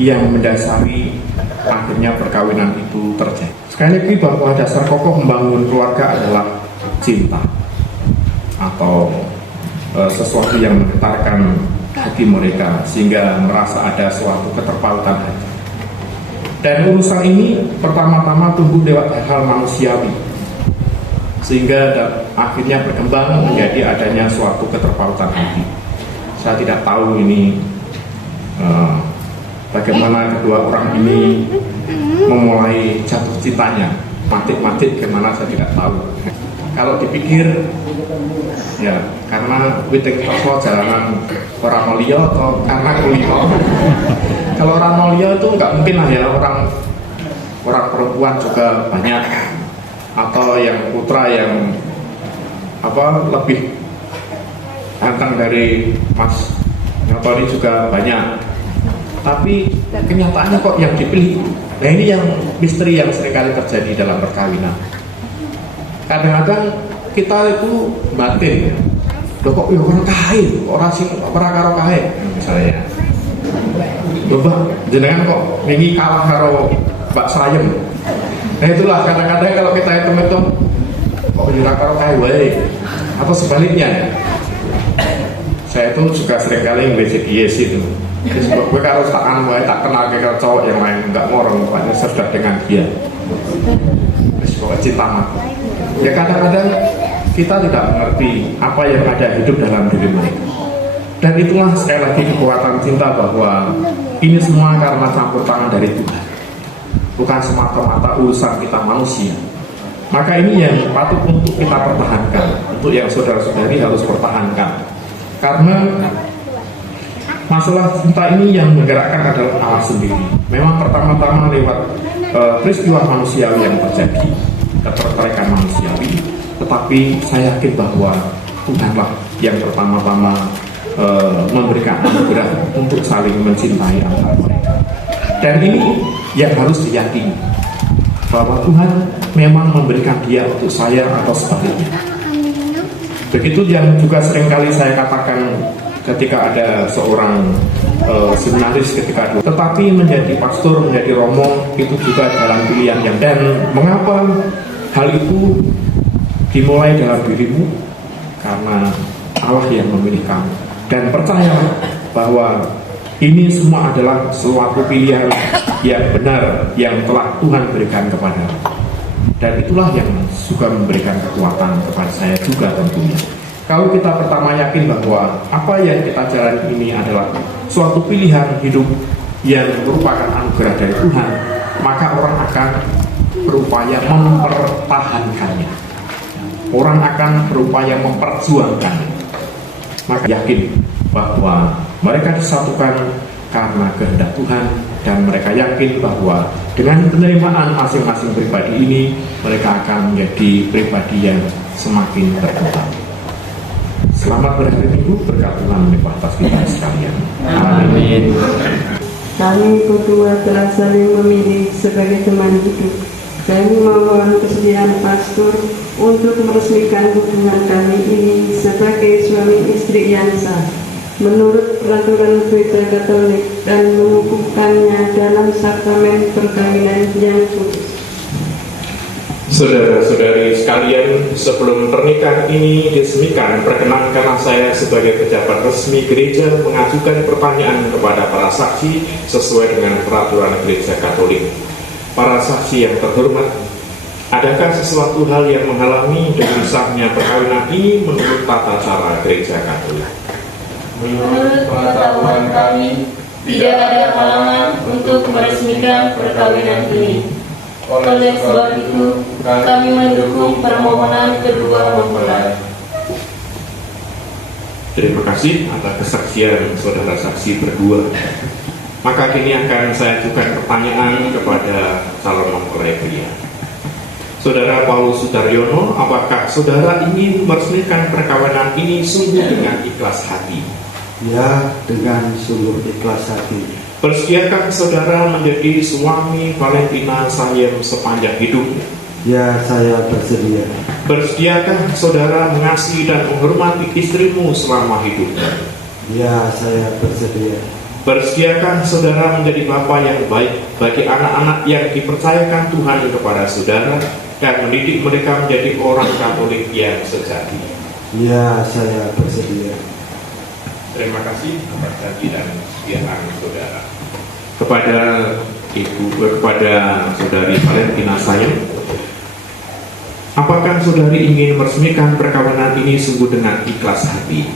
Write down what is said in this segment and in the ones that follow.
yang mendasari akhirnya perkawinan itu terjadi. Sekali lagi bahwa dasar kokoh membangun keluarga adalah cinta atau sesuatu yang menggetarkan hati mereka sehingga merasa ada suatu keterpautan hati. Dan urusan ini pertama-tama tumbuh lewat hal manusiawi sehingga akhirnya berkembang menjadi adanya suatu keterpautan hati. Saya tidak tahu ini bagaimana kedua orang ini memulai jatuh cintanya, matik-matik kemana saya tidak tahu. Kalau dipikir ya karena witing toko jalanan orang mulia atau karena kulino. Kalau orang mulia itu nggak mungkin lah ya, orang perempuan juga banyak, atau yang putra yang lebih ganteng dari Mas Nyotori juga banyak. Tapi kenyataannya kok yang dipilih. Nah ini yang misteri yang seringkali terjadi dalam perkawinan. Kadang-kadang kita itu batin, loh kok orang kain, orang sing ora karo kain misalnya. Mbak jenengan kok wingi kalah karo Mbak Sayem. Nah itulah kadang-kadang kalau kita hitung-hitung kok ora karo kain wae. Atau sebaliknya. Saya itu juga seringkali ngeleceh yes itu. Sebab gue kalau tak wae tak kenal ke cowok yang lain enggak ngorong, pokoknya sudah dengan dia. Sebab cinta mati. Ya kadang-kadang kita tidak mengerti apa yang ada hidup dalam diri mereka. Dan itulah sekali lagi kekuatan cinta bahwa ini semua karena campur tangan dari Tuhan, bukan semata-mata urusan kita manusia. Maka ini yang patut untuk kita pertahankan, untuk yang saudara-saudari harus pertahankan. Karena masalah cinta ini yang menggerakkan adalah Allah sendiri. Memang pertama-tama lewat peristiwa manusiawi yang terjadi, ketertarikan manusiawi, tetapi saya yakin bahwa Tuhanlah yang pertama-tama memberikan anugerah untuk saling mencintai antara mereka. Dan ini yang harus diyakini bahwa Tuhan memang memberikan dia untuk saya atau sebaliknya. Begitu yang juga seringkali saya katakan ketika ada seorang seminaris ketika dulu, tetapi menjadi pastor, menjadi romo itu juga jalan pilihan yang. Dan mengapa hal itu dimulai dalam dirimu? Karena Allah yang memilih kamu. Dan percaya bahwa ini semua adalah suatu pilihan yang benar yang telah Tuhan berikan kepadamu. Dan itulah yang juga memberikan kekuatan kepada saya juga tentunya. Kalau kita pertama yakin bahwa apa yang kita jalani ini adalah suatu pilihan hidup yang merupakan anugerah dari Tuhan, maka orang akan berupaya mempertahankannya. Orang akan berupaya memperjuangkannya. Maka yakin bahwa mereka disatukan karena kehendak Tuhan, dan mereka yakin bahwa dengan penerimaan masing-masing pribadi ini mereka akan menjadi pribadi yang semakin terkembang. Selamat berhari Minggu, berkat Tuhan melimpah atas kita sekalian. Amin. Kami berdua telah saling memilih sebagai teman hidup. Kami memohon kesediaan pastor untuk meresmikan hubungan kami ini sebagai suami istri yang sah menurut peraturan Gereja Katolik dan mengukuhkannya dalam sakramen perkawinan yang kudus. Saudara-saudari sekalian, sebelum pernikahan ini diresmikan, perkenankanlah saya sebagai pejabat resmi gereja mengajukan pertanyaan kepada para saksi sesuai dengan peraturan Gereja Katolik. Para saksi yang terhormat, adakah sesuatu hal yang menghalangi dari sahnya perkawinan ini menurut tata cara Gereja Katolik? Menurut pengetahuan kami, tidak ada halangan untuk meresmikan perkawinan ini. Oleh sebab itu, kami mendukung permohonan kedua mempelai. Terima kasih atas kesaksian saudara saksi berdua. Maka kini akan saya ajukan pertanyaan kepada calon mempelai pria. Saudara Paulus Sudaryono, apakah saudara ingin meresmikan perkawinan ini sungguh dengan ikhlas hati? Ya, dengan sungguh ikhlas hati. Bersediakah saudara menjadi suami Valentina Sayem sepanjang hidupnya? Ya, saya bersedia. Bersediakah saudara mengasihi dan menghormati istrimu selama hidupnya? Ya, saya bersedia. Bersediakah saudara menjadi bapa yang baik bagi anak-anak yang dipercayakan Tuhan kepada saudara dan mendidik mereka menjadi orang Katolik yang sejati. Ya, saya bersedia. Terima kasih atas janji dan kesediaan saudara. Kepada saudari Valentina sayang, apakah saudari ingin meresmikan perkawinan ini sungguh dengan ikhlas hati?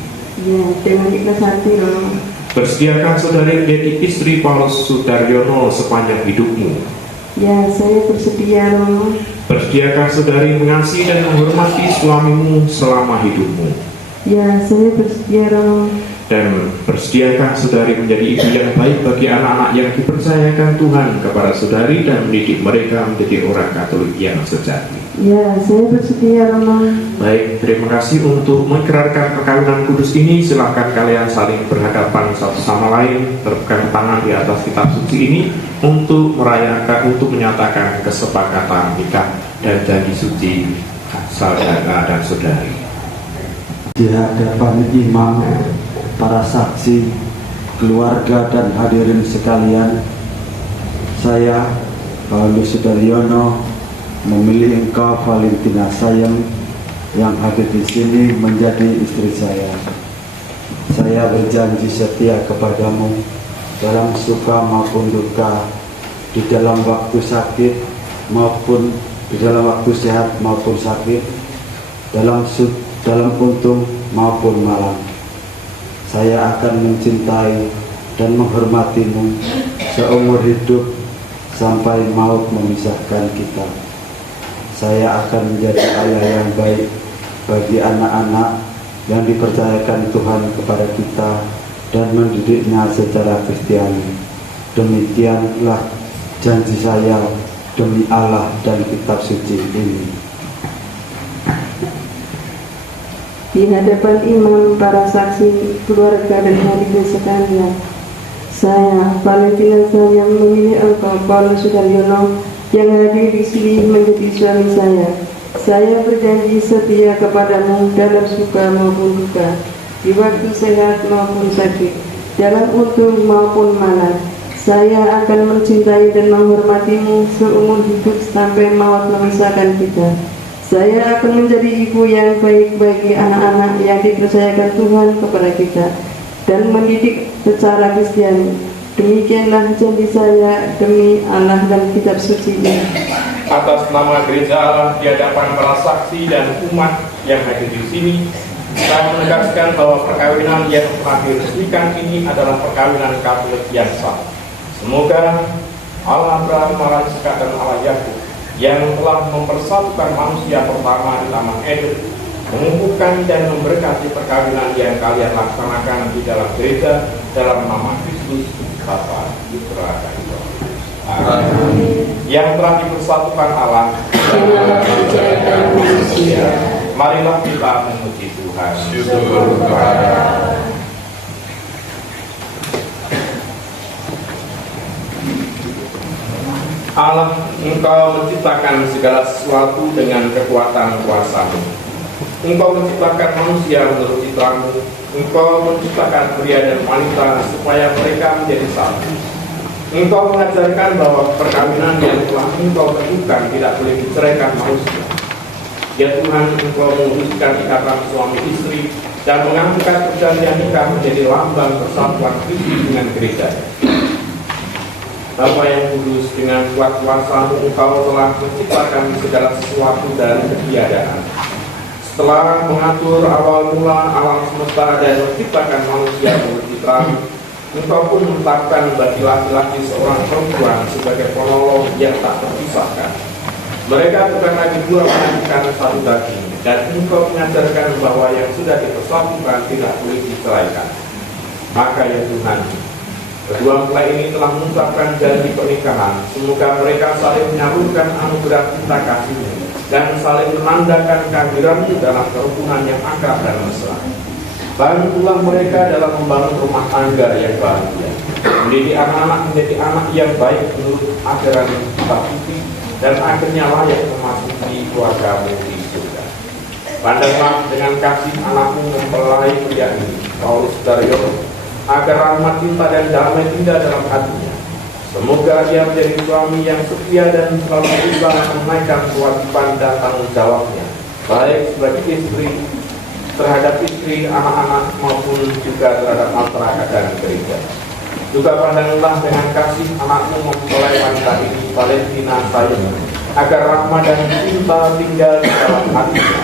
Ya, dengan ikhlas hati dong. Bersediakah saudari menjadi istri Paulus Sudaryono sepanjang hidupmu? Ya, saya bersedia dong. Bersediakah saudari mengasihi dan menghormati suamimu selama hidupmu? Ya, saya bersedia dong. Dan bersediakah saudari menjadi ibu yang baik bagi anak-anak yang dipercayakan Tuhan kepada saudari dan mendidik mereka menjadi orang Katolik yang sejati? Ya, saya bersedia dong. Baik, terima kasih. Untuk mengikrarkan perkawinan kudus ini, silahkan kalian saling berhadapan satu sama lain, berpegang tangan di atas kitab suci ini untuk merayakan, untuk menyatakan kesepakatan nikah dan janji suci saudara dan saudari. Di hadapan imam, para saksi, keluarga dan hadirin sekalian, saya Paulus Sudaryono memilih engkau Valentina sayang yang hadir di sini menjadi istri saya. Saya berjanji setia kepadamu dalam suka maupun duka, di dalam waktu sakit maupun di dalam waktu sehat maupun sakit, dalam untung maupun malam. Saya akan mencintai dan menghormatimu seumur hidup sampai maut memisahkan kita. Saya akan menjadi ayah yang baik bagi anak-anak yang dipercayakan Tuhan kepada kita dan mendidiknya secara Kristiani. Demikianlah janji saya demi Allah dan kitab suci ini. Di hadapan imam, para saksi, keluarga dan hadirin sekalian, saya Valentina sayang memilih engkau Paulus Sudaryono yang hadir di sini menjadi suami saya. Saya berjanji setia kepadamu dalam suka maupun duka, di waktu sehat maupun sakit, dalam untung maupun malam. Saya akan mencintai dan menghormatimu seumur hidup sampai maut memisahkan kita. Saya akan menjadi ibu yang baik bagi anak-anak yang dipercayakan Tuhan kepada kita dan mendidik secara Kristiani. Demikianlah janji saya demi Allah dan kitab suci ini. Atas nama Gereja Allah di hadapan para saksi dan umat yang hadir di sini, saya menegaskan bahwa perkawinan yang telah diresmikan ini adalah perkawinan Katolik yang sah. Semoga Allah Abraham, Allah Ishak dan Allah Yakub yang telah mempersatukan manusia pertama di Taman Eden, mengukuhkan dan memberkati perkawinan yang kalian laksanakan di dalam gereja dalam nama Kristus Bapa, Putra dan Roh Kudus. Amin. Yang telah dipersatukan Allah dan manusia. Marilah kita memuji Tuhan. Syukur kepada Allah. Engkau menciptakan segala sesuatu dengan kekuatan kuasa-Mu. Engkau menciptakan manusia menurut citramu. Engkau menciptakan pria dan wanita supaya mereka menjadi satu. Engkau mengajarkan bahwa perkawinan yang telah Engkau tentukan tidak boleh diceraikan manusia. Ya Tuhan, Engkau mewujudkan ikatan suami istri dan mengangkat perjanjian nikah menjadi lambang persatuan Kristus dengan gereja. Bapa yang kudus, dengan kuat kuasa-Mu Engkau telah menciptakan segala sesuatu dari ketiadaan. Setelah mengatur awal mula alam semesta dan menciptakan manusia menurut citra-Mu, Engkau pun menetapkan bagi laki-laki seorang perempuan sebagai penolong yang tak terpisahkan. Mereka bukan lagi dua melainkan satu daging, dan Engkau mengajarkan bahwa yang sudah dipersatukan tidak boleh diceraikan. Maka ya Tuhan, kedua mempelai ini telah mengucapkan janji pernikahan. Semoga mereka saling menyalurkan anugerah cinta kasih-Mu dan saling menandakan kehadiran-Mu dalam kerukunan yang akrab dan mesra. Bantulah mereka dalam membangun rumah tangga yang bahagia, mendidik anak-anak menjadi anak yang baik menurut ajaran kitab suci, dan akhirnya layak memasuki keluarga-Mu di surga. Pandanglah dengan kasih anak-Mu mempelai pria ini, Paulus Sudaryono, agar rahmat, cinta, dan damai tinggal dalam hatinya. Semoga ia menjadi suami yang setia dan selalu berusaha menunaikan kewajiban dan tanggung jawabnya, baik sebagai istri, terhadap istri, anak-anak, maupun juga terhadap masyarakat dan gereja. Juga pandanglah dengan kasih anakmu mempelai wanita ini, Valentina Sayang, agar rahmat dan cinta tinggal di dalam hatinya.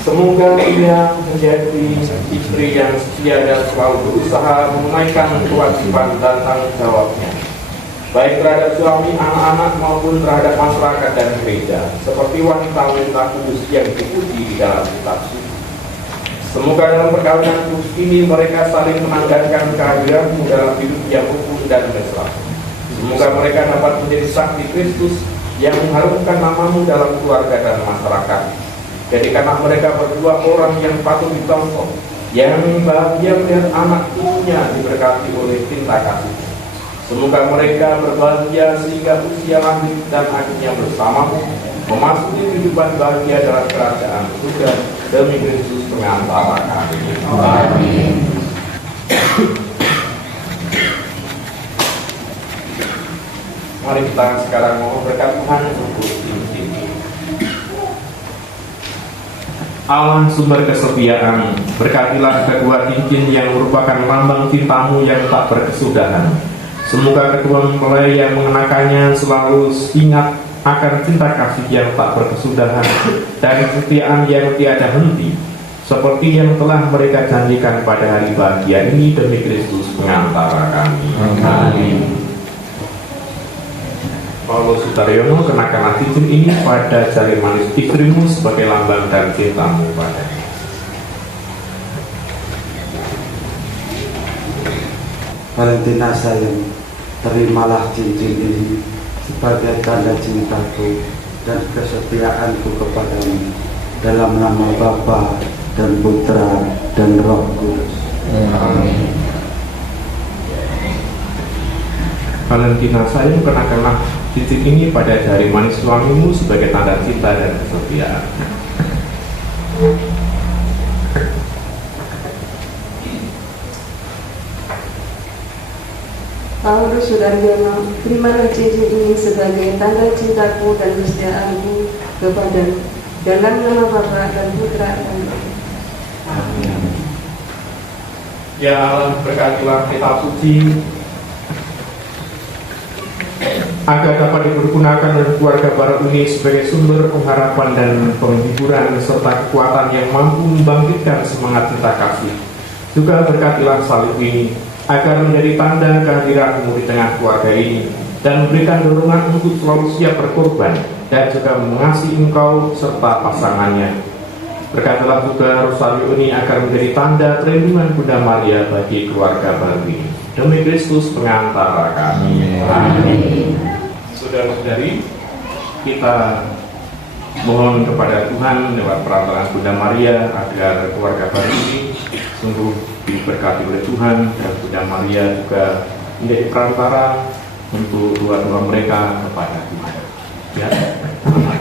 Semoga ia menjadi istri yang setia dan selalu berusaha menunaikan kewajiban dan tanggung jawabnya, baik terhadap suami, anak-anak, maupun terhadap masyarakat dan gereja, seperti wanita-wanita kudus yang dipuji di dalam kitab suci. Semoga dalam perkawinan kudus ini mereka saling menanggalkan kehadiranmu dalam hidup yang rukun dan mesra. Semoga mereka dapat menjadi saksi Kristus yang mengharumkan namamu dalam keluarga dan masyarakat. Jadikanlah mereka berdua orang yang patut dicontoh, yang bahagia melihat anak cucunya diberkati oleh cinta kasih. Semoga mereka berbahagia sehingga usia lanjut dan akhirnya bersamamu memasuki kehidupan bahagia dalam kerajaan surga, demi Kristus pengantara kami. Amin. Mari kita sekarang mau berkat Tuhan untuk cincin. Allah sumber kesetiaan, berkatilah kedua cincin yang merupakan lambang cintamu yang tak berkesudahan. Semoga kedua mempelai yang mengenakannya selalu ingat akan cinta kasih yang tak berkesudahan dan kesetiaan yang tiada henti, seperti yang telah mereka janjikan pada hari bahagia ini, demi Kristus pengantara kami. Amin. Paulus Sutaryono, kenakanlah cincin ini pada jari manis istrimu sebagai lambang dan cintamu padanya. Valentina sayang, terimalah cincin ini sebagai tanda cintaku dan kesetiaanku kepadamu, dalam nama Bapa dan Putra dan Roh Kudus. Amin. Valentina sayang, kenakanlah cincin ini pada jari manis suamimu sebagai tanda cinta dan kesetiaan. Paulus Sudaryono, terimalah cincin ini sebagai tanda cintaku dan kesetiaanku kepadamu, dalam nama Bapa dan Putra dan Roh Kudus. Amin. Ya Allah, berkatilah kitab suci agar dapat dipergunakan oleh keluarga baru ini sebagai sumber pengharapan dan penghiburan serta kekuatan yang mampu membangkitkan semangat cinta kasih. Juga berkatilah salib ini agar menjadi tanda kehadiranmu di tengah keluarga ini dan memberikan dorongan untuk selalu siap berkorban dan juga mengasihi engkau serta pasangannya. Berkatilah juga rosario ini agar menjadi tanda perlindungan Bunda Maria bagi keluarga baru ini, demi Kristus pengantara kami. Amin. Saudara-saudari, kita mohon kepada Tuhan lewat perantaraan Bunda Maria agar keluarga baru ini sungguh diberkati oleh Tuhan, dan Bunda Maria juga menjadi perantara untuk doa-doa mereka kepada Tuhan. Ya, amin.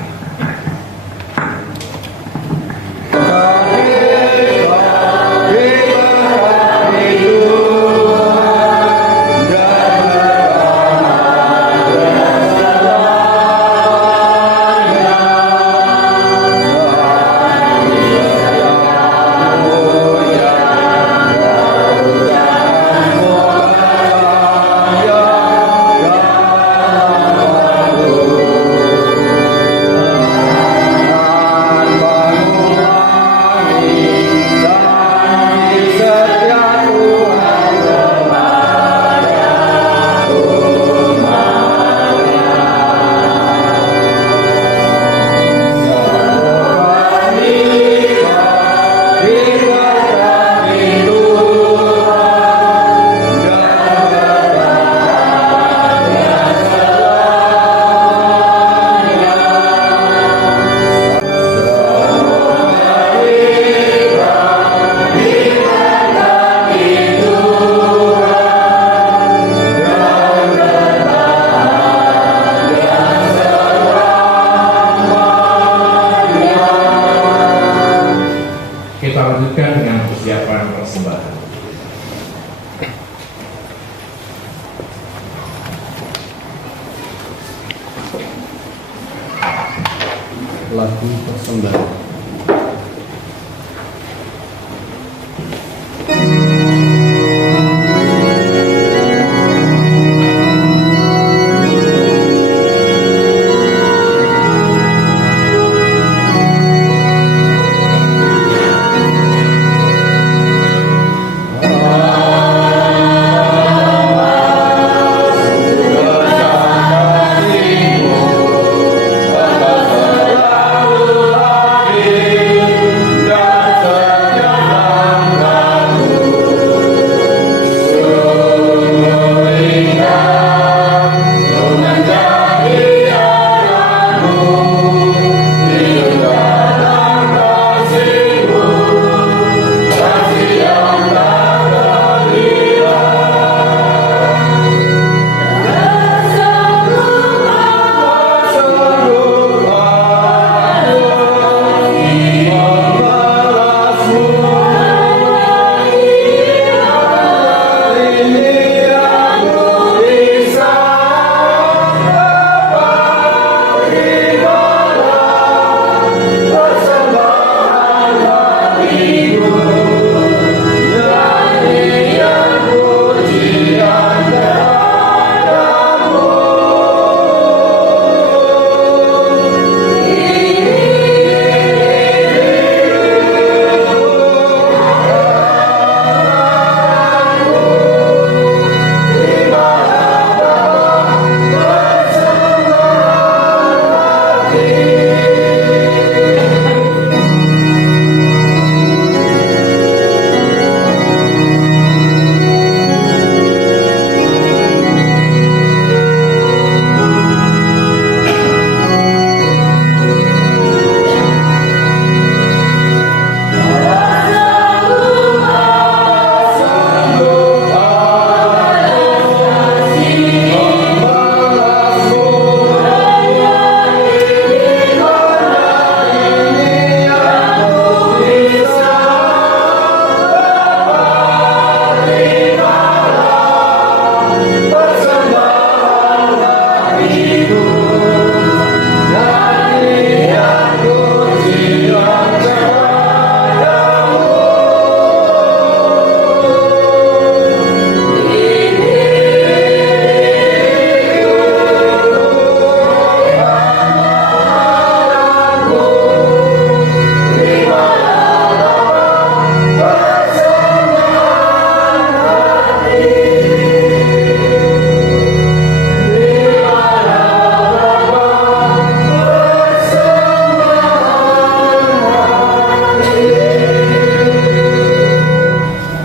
lagu persembahan.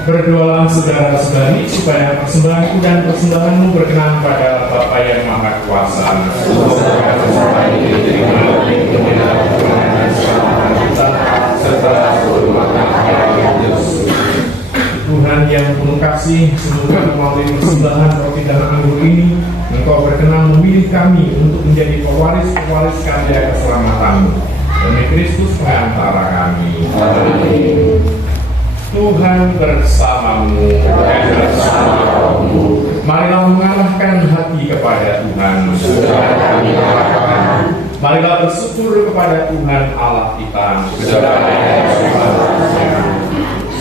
Berdoalah saudara-saudari supaya persembahanku dan persembahanmu berkenan pada Bapa yang Maha Kuasa. Tuhan yang penuh kasih, semoga melalui persembahan roti dan anggur ini, Engkau berkenan memilih kami untuk menjadi pewaris-pewaris karya keselamatan-Mu. Demi Kristus pengantara kami. Amin. Tuhan bersamamu dan bersamamu. Marilah mengarahkan hati kepada Tuhan. Marilah bersyukur kepada Tuhan Allah kita.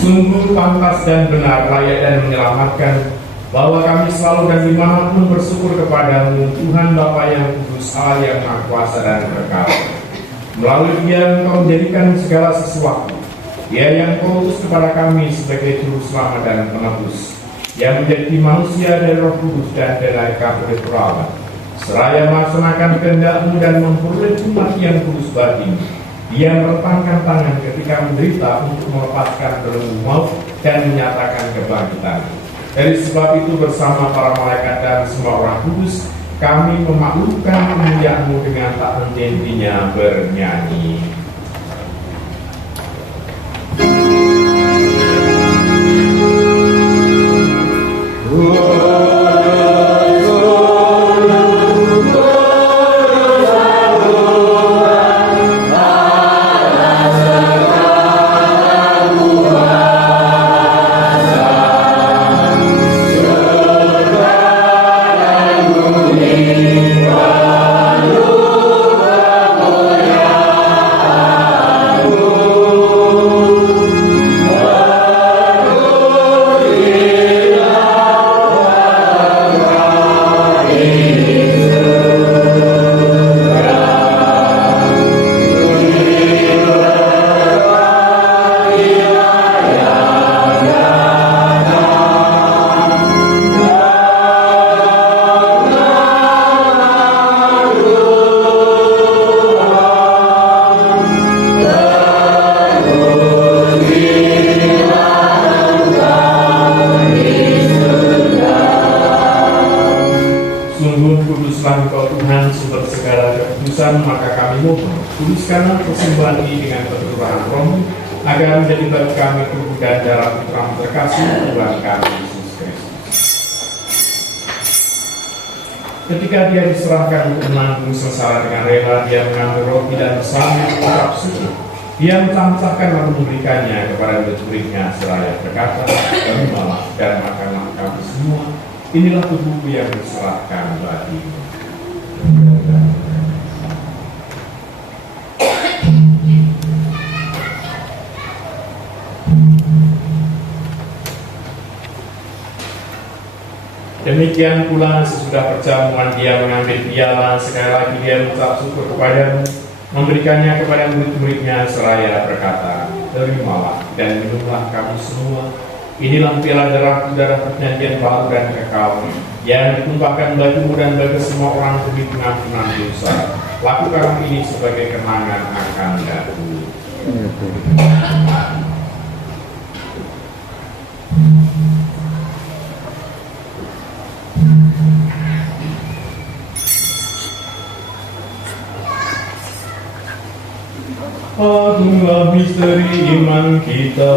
Sungguh pantas dan benar, layak dan menyelamatkan bahwa kami selalu dan dimanapun bersyukur kepadamu, Tuhan Bapa yang kudus, Allah yang Maha Kuasa dan berkah. Melalui Dia Engkau menjadikan segala sesuatu. Dia yang Kau utus kepada kami sebagai juru selamat dan penebus, yang menjadi manusia dari Roh Kudus dan dari Katolik Perawat, seraya melaksanakan kehendak-Mu dan memperoleh umat yang kudus batin. Dia merentangkan tangan ketika menderita untuk melepaskan belenggu maut dan menyatakan kebangkitan. Dari sebab itu bersama para malaikat dan semua orang kudus, kami memaklumkan kemuliaan-Mu dengan tak henti-hentinya bernyanyi. Sungguh kuduslah Engkau Tuhan sumber segala kekudusan, maka kami mohon kuduskanlah persembahan ini dengan perturahan roh, agar menjadi bagi kami tubuh dan darah Putra terkasih Tuhan kami Yesus Kristus. Ketika dia diserahkan untuk menanggung sengsara dengan rela, dia mengambil roti dan bersama mengucap syukur. Dia mencah-cahkan lalu memberikannya kepada murid-muridnya seraya berkata, "Terimalah dan makanlah kamu semua. Inilah tubuhku yang diserahkan bagimu." Demikian pula sesudah perjamuan dia mengambil piala, sekali lagi dia mengucap syukur kepadamu, memberikannya kepada murid-muridnya seraya berkata, "Terimalah dan minumlah kamu semua. Inilah piala darah perjanjian baru dan kekal, yang ditumpahkan bagimu dan bagi semua orang demi pengampunan dosa. Lakukan ini sebagai kenangan akan aku." Agunglah misteri iman kita.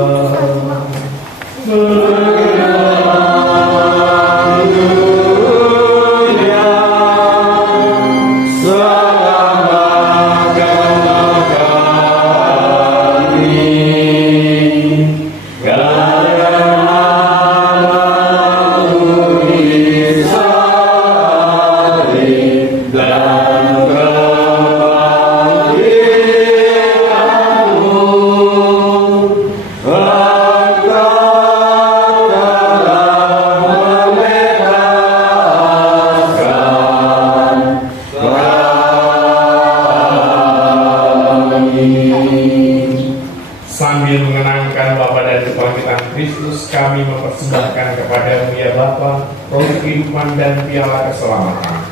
Sambil mengenangkan Bapa dan kebangkitan Kristus, kami mempersembahkan kepadamu ya Bapa, roh kehidupan dan piala keselamatan.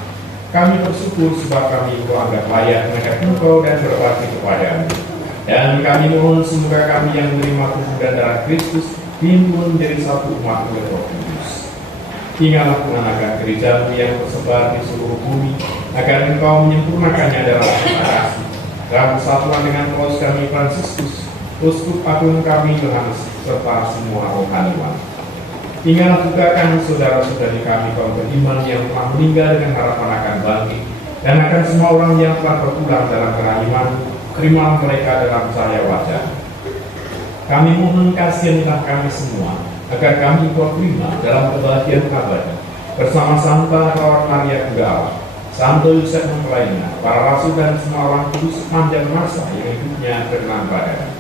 Kami bersyukur sebab kami anggap layak menghadap Engkau dan berbakti kepadamu. Dan kami mohon semoga kami yang menerima tubuh dan darah Kristus dihimpun menjadi satu umat oleh Roh Kudus. Ingatlah Tuhan akan gereja-Mu yang tersebar di seluruh bumi, agar Engkau menyempurnakannya dalam kasih, dalam persatuan dengan Paus kami Fransiskus, Uskup Agung kami Yohanes, serta semua rohaniwan. Ingatlah juga akan saudara-saudari kami kaum beriman yang telah meninggal dengan harapan akan bangkit, dan akan semua orang yang telah berpulang dalam kerahiman, terimalah mereka dalam cahaya wajah. Kami mohon kasihanilah kami semua, agar kami Kau terima dalam kebahagiaan abadi, bersama Santa Rawat Maria Bunda Allah, Santo Yosef mempelainya, para rasul dan semua orang kudus sepanjang masa yang hidupnya berkenan padamu.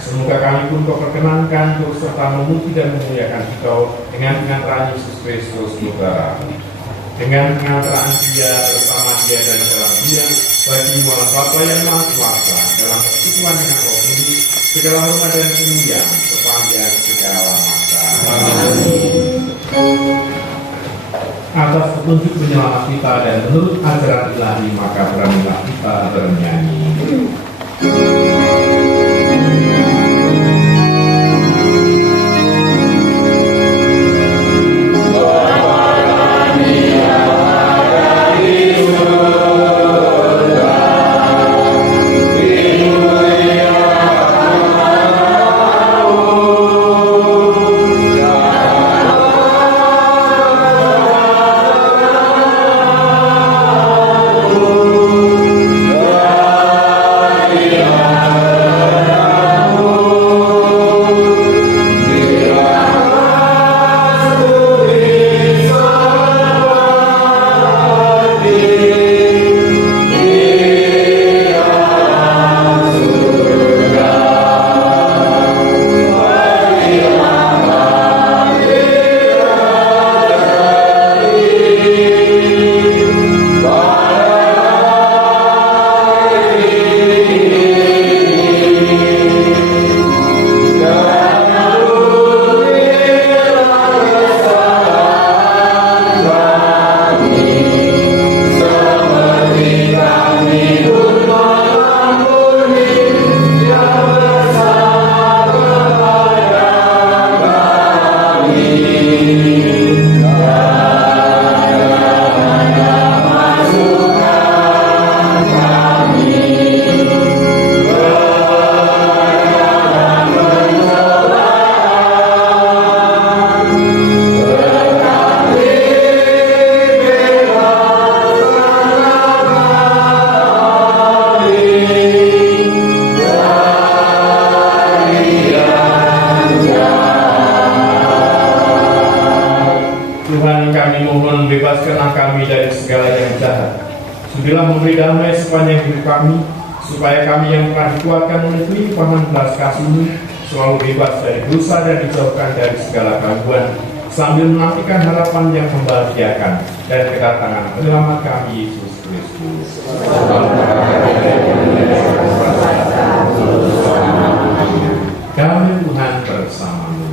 Semoga kami pun Kau perkenankan terus serta memuji dan memuliakan Engkau dengan pengantaran Yesus Kristus Saudara. Dengan pengantaran Dia, bersama Dia dan dalam Dia, bagi Allah Bapa yang Maha Kuasa, dalam persekutuan dengan Roh Kudus, segala hormat dan kemuliaan sepanjang segala masa. Atas petunjuk penyelamat kita dan menurut ajaran ilahi, maka beranilah kita bernyanyi. Amen. bebaskanlah kami dari segala yang jahat. Sudilah memberi damai sepanjang hidup kami, supaya kami yang telah dikuatkan oleh kelimpahan belas kasih-Mu selalu bebas dari dosa dan dijauhkan dari segala gangguan, sambil menantikan harapan yang membahagiakan dan kedatangan penyelamat kami Yesus Kristus. Kami Tuhan bersama-Mu.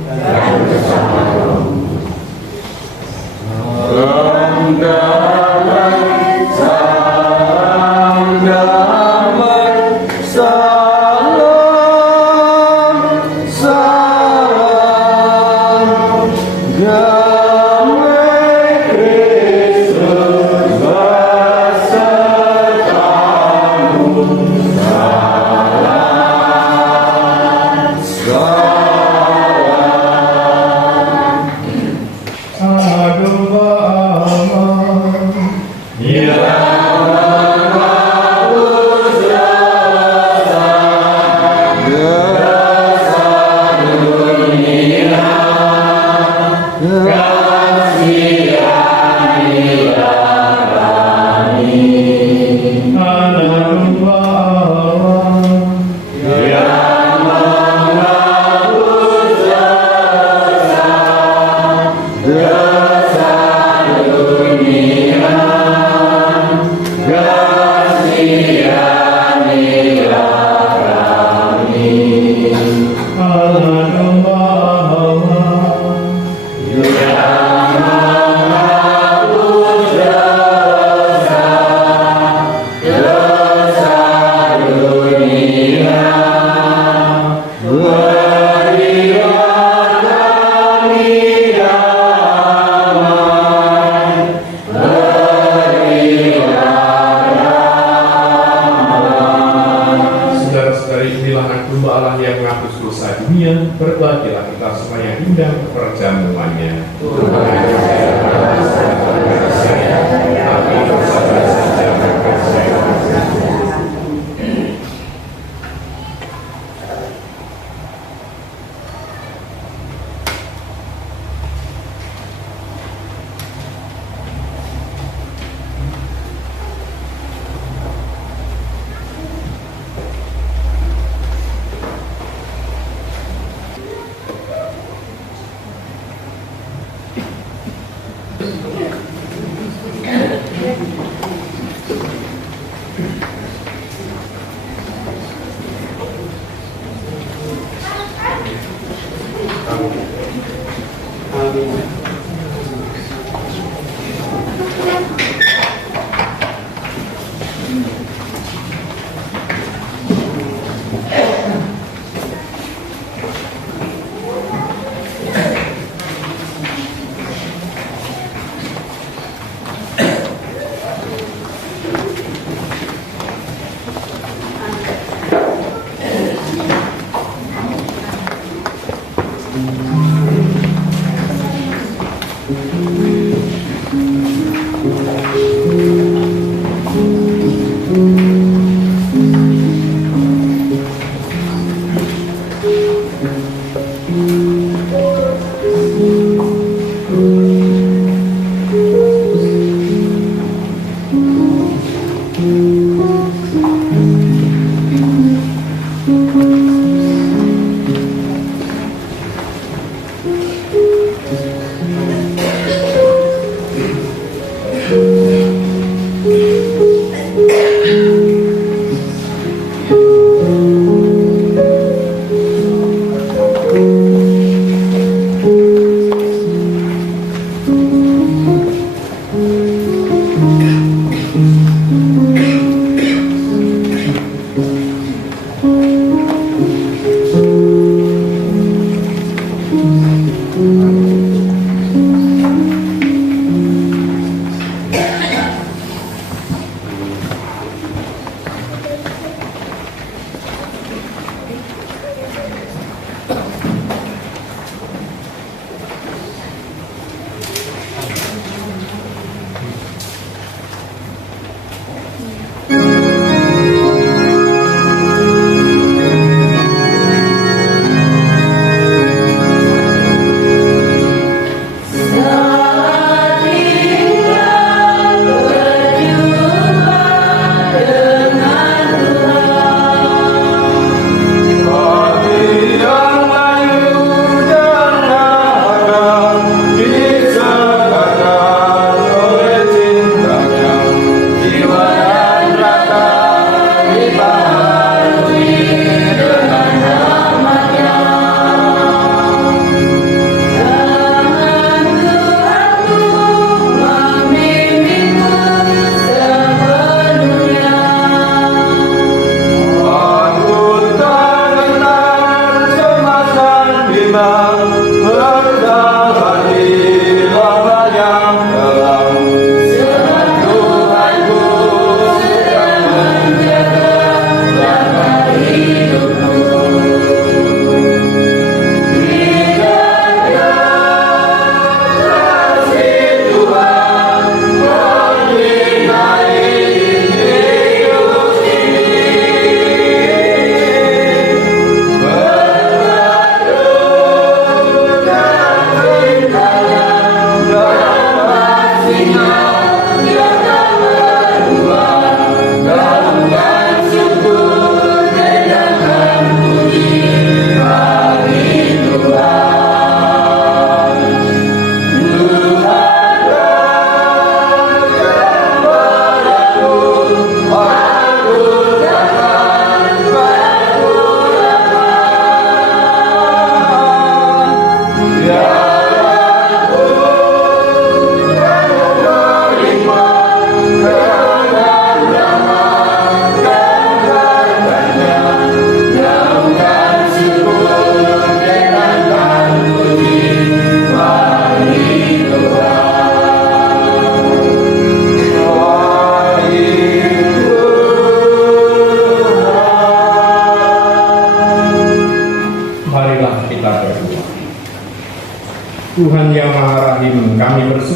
Berbahagialah kita semua yang indah perjamuannya.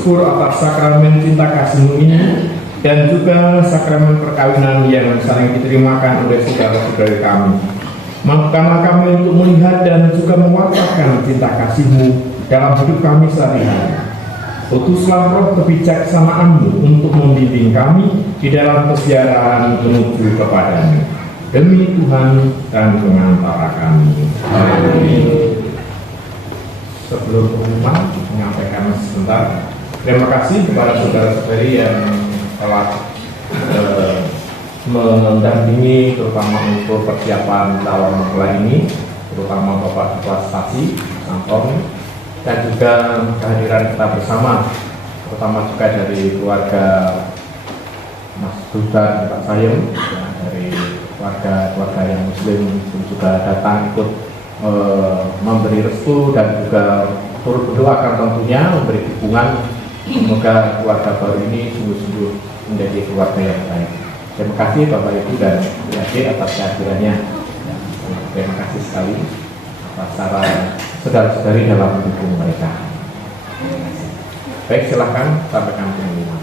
bersyukur atas sakramen cinta kasih-Mu ini dan juga sakramen perkawinan yang saling diterimakan oleh saudara-saudari kami. Mampukanlah kami untuk melihat dan juga mewartakan cinta kasih-Mu dalam hidup kami sehari-hari. Utuslah roh kebijaksanaan-Mu untuk membimbing kami di dalam perjalanan menuju kepada-Mu. Demi Tuhan dan pengantara kami. Amin. Sebelum pengumuman, menyampaikan sebentar. Terima kasih kepada saudara-saudari yang telah mendampingi terutama untuk persiapan calon mempelai ini, terutama Bapak Kepala Stasi, Anton, dan juga kehadiran kita bersama, terutama juga dari keluarga Mas Duda dan Pak Sayem, ya, dari keluarga yang Muslim juga datang ikut memberi restu dan juga turut berdoakan tentunya memberi dukungan. Semoga keluarga baru ini sungguh-sungguh menjadi keluarga yang baik. Terima kasih Bapak Ibu dan adik atas kehadirannya. Terima kasih sekali atas cara saudara-saudari dalam mendukung mereka. Baik, silakan sampaikan pengumuman.